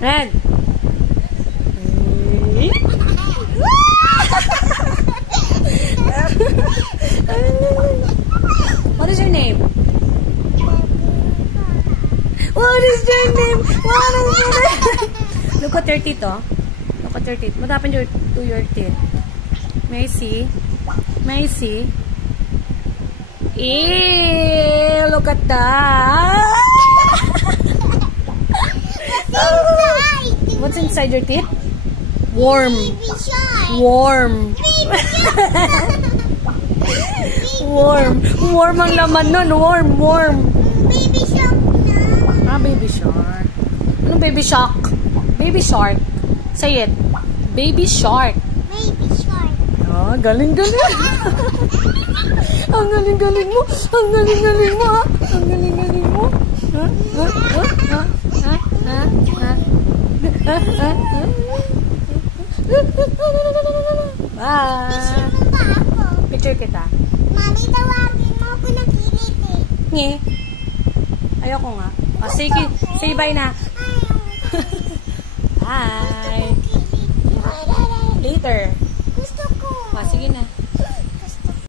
Red. What is your name? What is your name? What is your name? Look at your teeth, oh. Look at your teeth. What happened to your teeth? May I see? May I see? Ew, look at that. What's inside your teeth? Worm. Worm. Worm. Worm ang laman nun. Worm. Worm. Baby shark na. Ah, baby shark. Anong baby shark? Baby shark. Say it. Baby shark. Baby shark. Ah, galing-galing. Ang galing-galing mo. Ang galing-galing mo. Ang galing-galing mo. Ha? Ha? Ha? Ha? Ha? Ha? Ha? Ha? Bye. Picture kita. Mami, tawagin mo ako ng kilit eh. Nge. Ayoko nga. Oh, say bye na. Bye. Kilit. Later. Gusto ko. Oh, sige na.